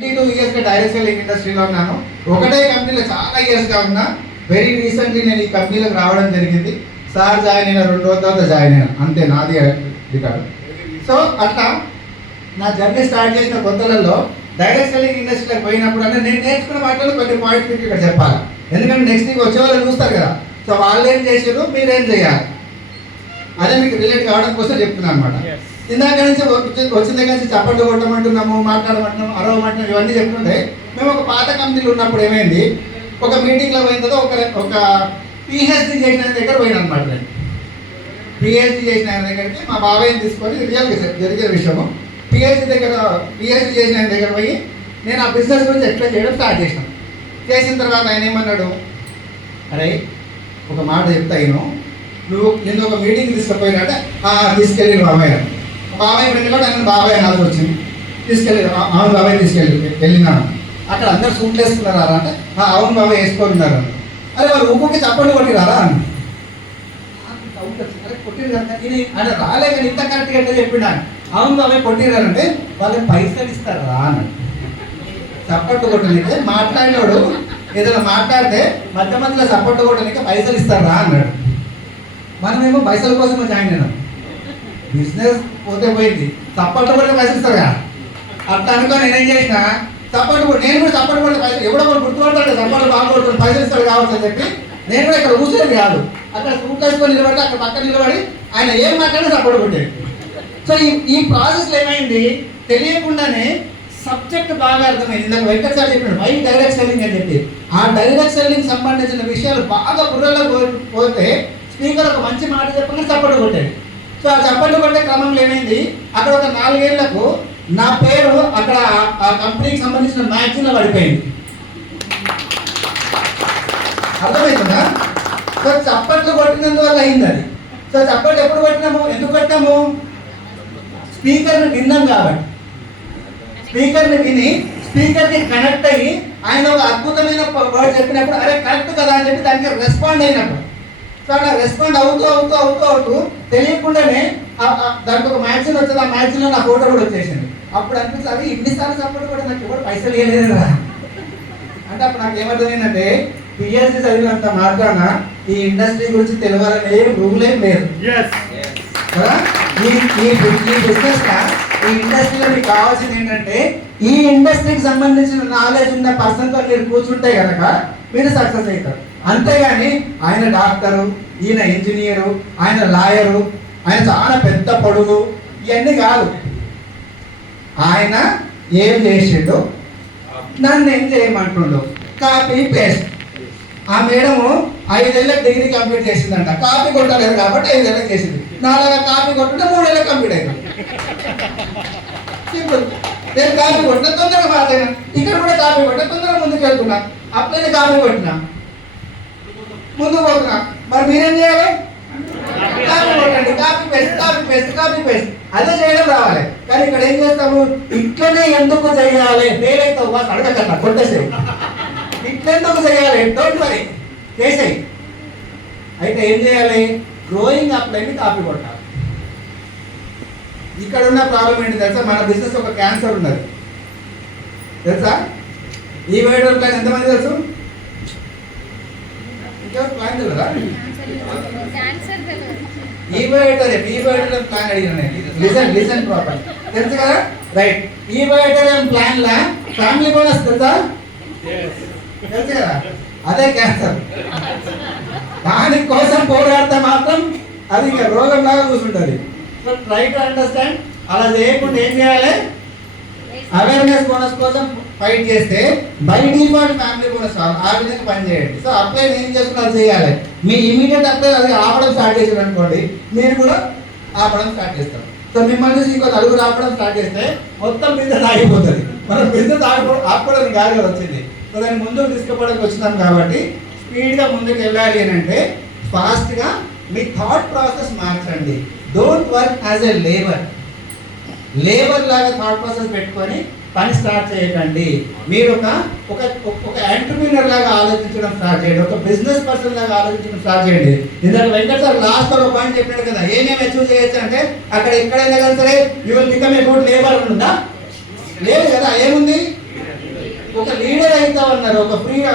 22 ఇయర్స్గా direct selling ఇండస్ట్రీలో ఉన్నాను. ఒకటే కంపెనీలో చాలా ఇయర్స్గా ఉన్నా. వెరీ రీసెంట్లీ నేను ఈ కంపెనీలోకి రావడం జరిగింది. సార్ జాయిన్ అయిన 2 రోజుల తర్వాత జాయిన్ అయినా, అంతే నాది రికార్డు. సో అట్లా నా జర్నీ స్టార్ట్ చేసిన కొత్తలలో డైరెక్ట్ సెల్లింగ్ ఇండస్ట్రీలోకి పోయినప్పుడు అంటే నేను నేర్చుకున్న వాటిలో కొన్ని పాయింట్స్ మీకు ఇక్కడ చెప్పాలి. ఎందుకంటే నెక్స్ట్ వీక్ వచ్చే వాళ్ళు చూస్తారు కదా, సో వాళ్ళు ఏం చేసారు, మీరేం చేయాలి, అదే మీకు రిలేట్ కావడం కోసం చెప్తున్నాను అనమాట. ఇందాక నుంచి వచ్చిన దగ్గర నుంచి చప్పట్లు కొట్టమంటున్నాము, మాట్లాడమంటున్నాము, అరవమంటున్నాము, ఇవన్నీ చెప్తుంటే మేము ఒక పాత కంపెనీలు ఉన్నప్పుడు ఏమైంది, ఒక మీటింగ్లో పోయిన తర్వాత ఒక పిహెచ్డి చేసిన ఆయన దగ్గర పోయిన అనమాట. నేను పిహెచ్డి చేసిన ఆయన దగ్గరికి మా బాబాయ్ని తీసుకొని, రియల్గా జరిగే విషయము, పిహెచ్డి చేసిన ఆయన దగ్గర పోయి నేను ఆ బిజినెస్ గురించి ఎక్స్ప్లెయిన్ చేయడం స్టార్ట్ చేసినాను. చేసిన తర్వాత ఆయన ఏమన్నాడు, అరే ఒక మాట చెప్తాను, నేను ఒక మీటింగ్ తీసుకుపోయినట్టే తీసుకెళ్ళి బాబాయ్ వెళ్ళినా నేను బాబాయ్ అనాల్సి వచ్చింది. తీసుకెళ్ళి అవును బాబాయ్ వెళ్ళినాను. అక్కడ అందరు సూట్లు వేసుకున్నారా అంటే అవును బాబాయ్ వేసుకున్నారు. అరే వాళ్ళు ఊరికి చప్పట్లు కొట్టిరారా అని కొట్టిరు కదా అంటే రాలే కానీ ఇంత కరెక్ట్గా ఎట్లా చెప్పిండా, అవును బాబాయ్ కొట్టిరారంటే వాళ్ళకి పైసలు ఇస్తారా అన్నాడు. చప్పట్లు కొట్టడానికి మాట్లాడినోడు ఏదైనా మాట్లాడితే మధ్య మధ్యలో చప్పట్లు కొట్టడానికి పైసలు ఇస్తారా అన్నాడు. మనమేమో పైసల కోసం జాయిన్ అయినాం. బిజినెస్ పోతే పోయింది, చప్పట్లు కొడితే పైసలు ఇస్తారు కదా, అట్లా అనుకో నేనేం చేసిన చప్పట్లు కొట్టి నేను కూడా చప్పట్లు కొడితే పైసలు ఎవడో కూడా గుర్తుపడతాడు, చప్పట్లు బాగా కొడుతుంది పైసలు ఇస్తాడు కావచ్చు అని చెప్పి నేను కూడా ఇక్కడ కూర్చొని కాదు, అక్కడ సూట్ వేసుకొని నిలబడి అక్కడ పక్కన నిలబడి ఆయన ఏం మాట్లాడినా చప్పట్లు కొట్టేది. సో ఈ ప్రాసెస్లో ఏమైంది, తెలియకుండానే సబ్జెక్ట్ బాగా అర్థమైంది. ఇందాక వెంకట సార్ చెప్పాడు వై డైరెక్ట్ సెల్లింగ్ అని చెప్పి, ఆ డైరెక్ట్ సెల్లింగ్ సంబంధించిన విషయాలు బాగా బుర్రలో పోతే స్పీకర్ ఒక మంచి మాట చెప్పగానే చప్పట్లు కొట్టాడు. సో ఆ చప్పట్లు కొట్టే క్రమంలో ఏమైంది, అక్కడ ఒక 4 ఏళ్లకు నా పేరు అక్కడ ఆ కంపెనీకి సంబంధించిన మ్యాగజైన్లో పడిపోయింది. అర్థమవుతుందా? సో చప్పట్లు కొట్టినందువల్ల అయింది అది. సో చప్పట్లు ఎప్పుడు కొట్టినాము, ఎందుకు కొట్టాము, స్పీకర్ని విన్నాం కాబట్టి. స్పీకర్ని విని స్పీకర్కి కనెక్ట్ అయ్యి ఆయన ఒక అద్భుతమైన వర్డ్ చెప్పినప్పుడు అరే కరెక్ట్ కదా అని చెప్పి దానికి రెస్పాండ్ అయినప్పుడు, సో అలా రెస్పాండ్ అవుతూ తెలియకుండానే దానికి ఒక మ్యాగజైన్ వచ్చింది. ఆ మ్యాగజైన్లో నా ఫోటో కూడా వచ్చేసింది. అప్పుడు అనిపిస్తుంది అది ఇన్నిసార్లు సపోర్ట్ కూడా నాకు ఎవరు పైసలు ఇవ్వలేదు కదా అంటే అప్పుడు నాకు ఏమర్థమైందంటే పిహెచ్డి చదివినంత మాత్రాన ఈ ఇండస్ట్రీ గురించి తెలియాలనే రూల్ ఏం లేదు. ఈ బిజినెస్ ఈ ఇండస్ట్రీలో మీకు కావాల్సింది ఏంటంటే ఈ ఇండస్ట్రీకి సంబంధించిన నాలెడ్జ్ ఉన్న పర్సన్తో మీరు కూర్చుంటే కనుక మీరు సక్సెస్ అవుతారు. అంతేగాని ఆయన డాక్టరు, ఈయన ఇంజనీరు, ఆయన లాయరు, ఆయన చాలా పెద్ద పొడుగు, ఇవన్నీ కాదు. ఆయన ఏం చేసిండు, నన్ను ఏం చేయమంటుండు, కాపీ పేస్ట్. ఆ మేడము 5 ఏళ్ళకి డిగ్రీ కంప్లీట్ చేసిందంట, కాపీ కొట్టలేదు కాబట్టి 5 ఏళ్ళకి చేసింది. నాలుగా కాపీ కొట్టుంటే 3 ఏళ్ళకి కంప్లీట్ అయినా. సింపుల్. నేను కాపీ కొట్టిన తొందరగా పాస్ అయినా, ఇక్కడ కూడా కాపీ కొట్టిన తొందరగా ముందుకు వెళ్తున్నా. అప్పుడైతే కాపీ కొట్టినా ముందుకు పోతున్నా. మరి మీరేం చేయాలి, కాపీ కొట్టండి, కాపీ పేస్ట్ అదే చేయడం రావాలి. కానీ ఇక్కడ ఏం చేస్తాము, ఇట్లనే ఎందుకు చేయాలి, ఫెయిల్ అవుతావు వాసు అడగకన్నా కొట్టేసేవి, ఇట్లెందుకు చేయాలి, డోంట్ వరీ చేసేయి. అయితే ఏం చేయాలి, గ్రోయింగ్ అప్లైని కాపీ కొట్టాలి. ఇక్కడ ఉన్న ప్రాబ్లం ఏంటి తెలుసా, మన బిజినెస్ ఒక క్యాన్సర్ ఉన్నది తెలుసా. ఈ వేయడం ప్లాన్ ఎంతమంది తెలుసు, ప్లాన్ తెలుదా, ప్లాన్ అడిగిన లిసన్ ప్రాపర్ తెలుసు కదా, రైట్. ఈ ప్లాన్ లా ఫ్యామిలీ బోనస్ తెలుసా, తెలుసు కదా, అదే క్యాన్సర్. దానికోసం పోరాడితే మాత్రం అది ఇంకా రోగం లాగా కూర్చుంటుంది. So try to understand. అలా చేయకుండా ఏం చేయాలి, అవేర్నెస్ బోనస్ కోసం ఫైట్ చేస్తే బై డిఫాల్ట్ ఫ్యామిలీ బోనస్ ఆ విధంగా పనిచేయండి. సో అప్లై ఏం చేసుకున్నా చేయాలి. మీ ఇమీడియట్ అప్లై అది ఆపడం స్టార్ట్ చేసారు అనుకోండి, మీరు కూడా ఆపడం స్టార్ట్ చేస్తారు. సో మిమ్మల్ని చూసి ఇంకో నలుగురు ఆపడం స్టార్ట్ చేస్తే మొత్తం బిజినెస్ ఆగిపోతుంది. మనం బిజినెస్ ఆపుకోవడానికి గాలిగా వచ్చింది. సో దాన్ని ముందుకు తీసుకుపోవడానికి వచ్చినాం కాబట్టి స్పీడ్గా ముందుకు వెళ్ళాలి అని అంటే ఫాస్ట్గా మీ థాట్ ప్రాసెస్ మార్చండి. Don't work as a labour లాగా థాట్ ప్రాసెస్ పెట్టుకొని పని స్టార్ట్ చేయకండి. మీరు ఒక ఎంటర్‌ప్రెన్యూర్ లాగా ఆలోచించడం స్టార్ట్ చేయండి, ఒక బిజినెస్ పర్సన్ లాగా ఆలోచించడం స్టార్ట్ చేయండి. ఇందాక వెంకట సార్ లాస్ట్ ఒక పాయింట్ చెప్పాడు కదా, ఏమేమి అచీవ్ చేయొచ్చు అంటే అక్కడ ఎక్కడైనా కానీ సరే you will become a good labour ఉందా, లేదు కదా. ఏముంది, ఒక లీడర్ అవుతావు అన్నారు, ఒక ఫ్రీ